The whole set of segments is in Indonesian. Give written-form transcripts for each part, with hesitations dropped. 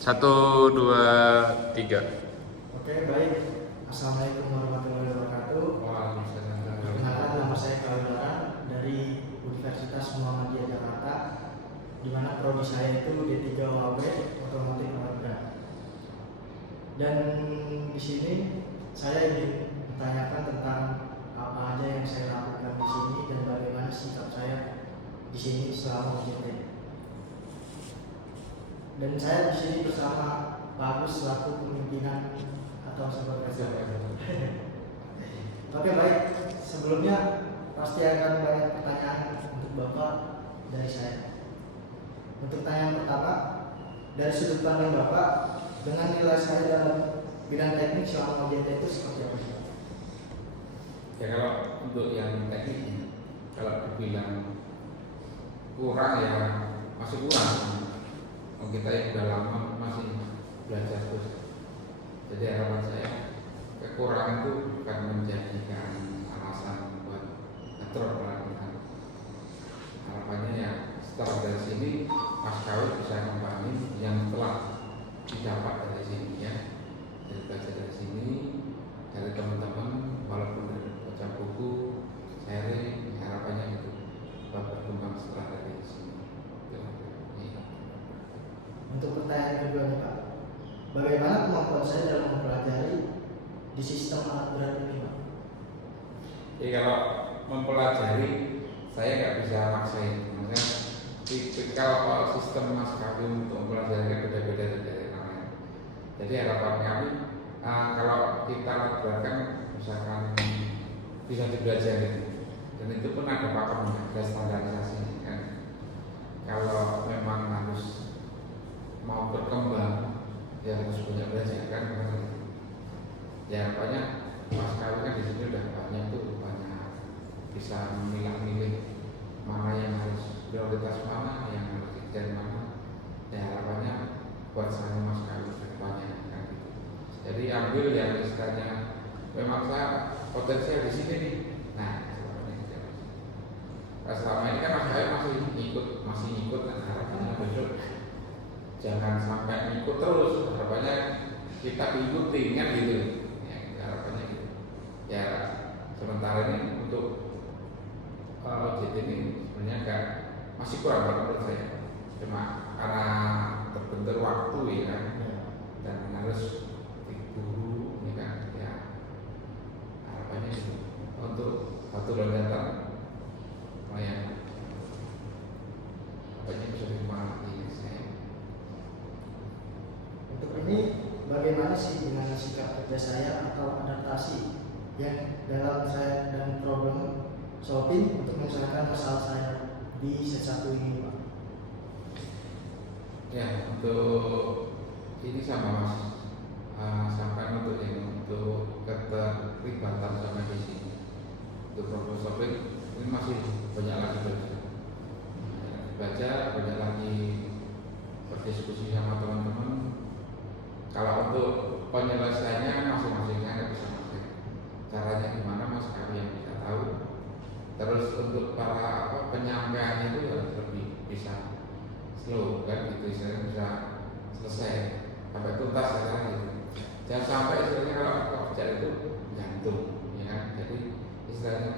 Satu, dua, tiga. Oke, baik. Assalamualaikum warahmatullahi wabarakatuh. Perkenalkan, nama saya Kawilaran dari Universitas Muhammadiyah Jakarta, di mana prodi saya itu D3 OAB Otomotif Alat Berat. Dan di sini saya ingin menanyakan tentang apa aja yang saya lakukan di sini dan bagaimana sikap saya di sini selama UJT. Dan saya di sini bersama Pak Agus selaku pimpinan atau supervisor. Oke, baik. Sebelumnya pasti akan banyak pertanyaan untuk Bapak dari saya. Untuk pertanyaan pertama, dari sudut pandang Bapak, dengan nilai saya dalam bidang teknik selama UJT itu seperti apa sih? Ya kalau untuk yang tekniknya, kalau dibilang kurang ya masih kurang. Kita yang udah lama masih belajar terus. Jadi harapan saya kekurangan itu bukan menjadikan alasan buat ngetrot pelatihan. Harapannya ya setelah dari sini Mas Kawin bisa ngembangin yang telah didapat dari sini ya. Jadi belajar dari sini, dari teman-teman, walaupun dari baca buku, sharing, harapannya itu berkembang setelah dari sini. Untuk pertanyaan kedua nih Pak, bagaimana kemampuan saya dalam mempelajari di sistem alat berat ini Pak? Jadi kalau mempelajari saya nggak bisa maksain, maksudnya tipikal sistem Mas Kawin untuk mempelajari kan beda-beda dari yang lain. Jadi harapan kami kalau kita lakukan misalkan bisa dipelajari dan itu pun ada pakemnya, ada standarisasi kan. Kalau memang harus mau berkembang ya harus banyak belajar kan. Ya banyak Mas Kawin kan di sini udah banyak tuh, banyak bisa memilah-milih mana yang harus prioritas, mana yang harus dikejar mana. Ya harapannya buat saya Mas Kawin banyak kan gitu. Jadi ambil yang istilahnya memang saya potensial di sini nih. Nah selama ini kan Mas Kawin masih ngikut kan, harapannya besok jangan sampai ikut terus, harapannya kita ikuti kan gitu ya, harapannya gitu ya. Sementara ini untuk OJT ini sebenarnya masih kurang menurut saya, cuma karena terbentur waktu ya kan, dan harus diburu ya kan ya. Harapannya itu untuk satu loncatan lumayan harapannya bisa dimanfaatkan saya. Untuk ini bagaimana sih dengan sikap kerja saya atau adaptasi yang dalam saya dan problem solving untuk menyelesaikan masalah saya di C1 ini Pak? Ya untuk ini sama Mas, sampai untuk yang untuk keterlibatan sama di sini untuk problem solving ini masih banyak lagi belajar, banyak lagi berdiskusi sama teman-teman. Kalau untuk penyelesaiannya masing-masingnya nggak bisa masing. Caranya gimana Mas Kawin yang bisa tahu. Terus untuk para penyampaiannya itu harus lebih bisa slow kan gitu, istilahnya bisa selesai sampai tuntas sekarang gitu. Jangan sampai istilahnya kalau kerja itu gantung ya kan. Jadi istilahnya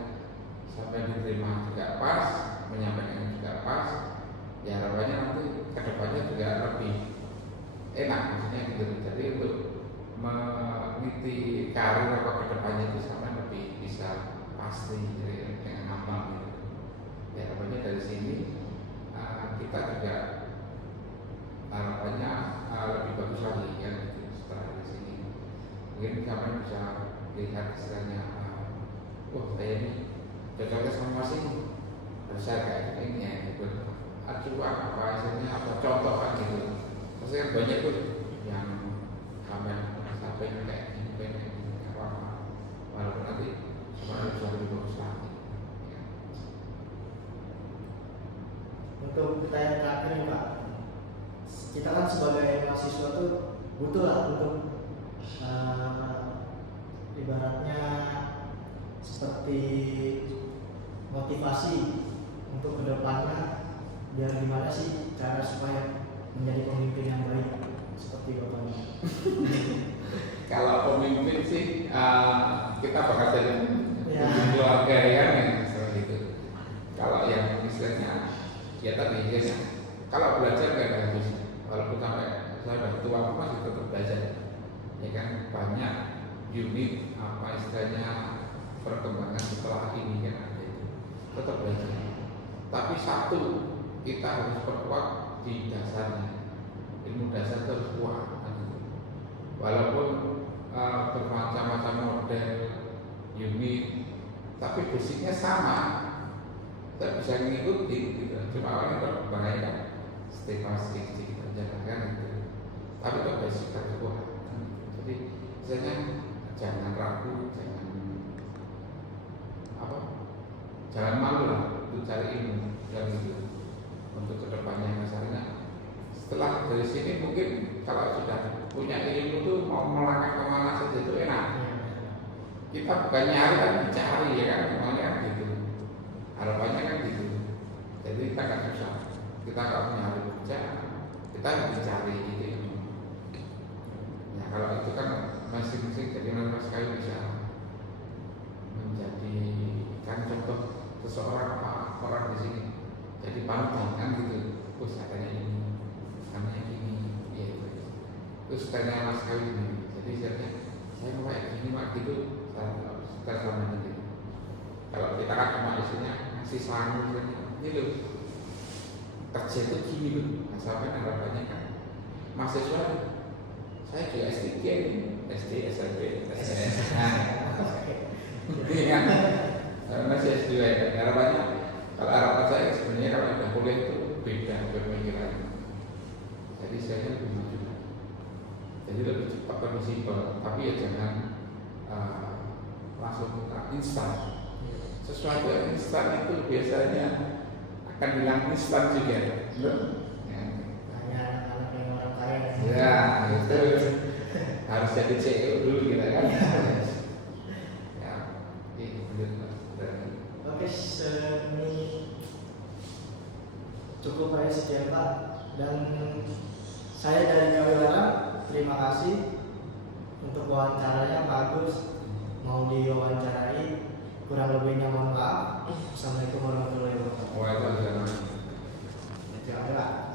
sampai diterima juga pas, menyampaikan juga pas. Ya harapannya nanti kedepannya juga lebih enak maksudnya gitu. Jadi untuk meniti karir apa kedepannya itu sama lebih bisa pasti jadi dengan gampang gitu. Ya harapannya dari sini kita juga harapannya lebih bagus lagi kan gitu, setelah dari sini mungkin kalian bisa lihat istilahnya wah saya ini cocoknya sama masing besar kayak ini ya gitu, acuan apa istilahnya apa contoh kan gitu. Pasti kan banyak tuh yang sampai kayak ini kayak apa, walaupun nanti semuanya bisa lebih bagus lagi ya. Untuk pertanyaan terakhir nih Pak, kita kan sebagai mahasiswa tuh butuh lah untuk ibaratnya seperti motivasi untuk kedepannya biar gimana sih cara supaya menjadi pemimpin yang baik seperti bapaknya. Kalau pemimpin sih kita bakal jadi Ya. keluarga ya yang seperti itu. Kalau yang istilahnya ya tadi ya, kalau belajar nggak ada habisnya. Walaupun sampai saya udah tua aku masih tetap belajar. Ya kan banyak unit apa istilahnya perkembangan setelah ini kan ada itu tetap belajar. Tapi satu kita harus perkuat di dasarnya. Ilmu dasar itu harus kuat. Walaupun bermacam-macam model unit, tapi basicnya sama. Saya bisa mengikuti gitu. Cuma orang berkembangnya kan step by step sedikit aja kan gitu. Tapi itu basic harus kuat. Jadi misalnya jangan ragu, jangan malu lah untuk cari ilmu yang itu untuk kedepannya. Misalnya setelah dari sini mungkin kalau sudah punya ilmu tuh mau melangkah kemana saja itu enak. Kita bukan nyari kan dicari ya kan, namanya kan gitu. Harapannya kan gitu. Jadi kita nggak susah. Kita nggak punya hari kerja, kita dicari gitu. Nah kalau itu kan masing-masing jadi mas kayu bisa menjadikan contoh seseorang apa orang di sini. Jadi panutan kan gitu. Terus katanya ini, katanya ini, ya itu. Terus tanya mas kayu ini. Jadi saya mau kayak gini mak gitu. Kita sama nanti. Kalau kita kan cuma isinya ngasih saran ini loh kerja itu gini loh. Asalkan harapannya kan mahasiswa saya juga S3 ini SD, SMP, SNS. Jadi kan masih S2 ya. Harapannya kalau harapan saya sebenarnya kalau udah kuliah itu beda pemikiran. Jadi saya lebih maju. Jadi lebih cepat permisibel. Tapi ya jangan langsung instan. Sesuatu yang instan itu biasanya akan bilang instan juga. Ya. Hanya anak-anak yang orang kaya. Ya, itu harus jadi CEO dulu kita kan. Ya, ini benar. Oke, ini cukup ya sekian Pak. Dan saya dari Kawilaran, terima kasih untuk wawancaranya Pak Agus. Mau diwawancarai, kurang lebihnya mohon maaf. Assalamualaikum warahmatullahi wabarakatuh. Waalaikumsalam. Terima kasih Pak.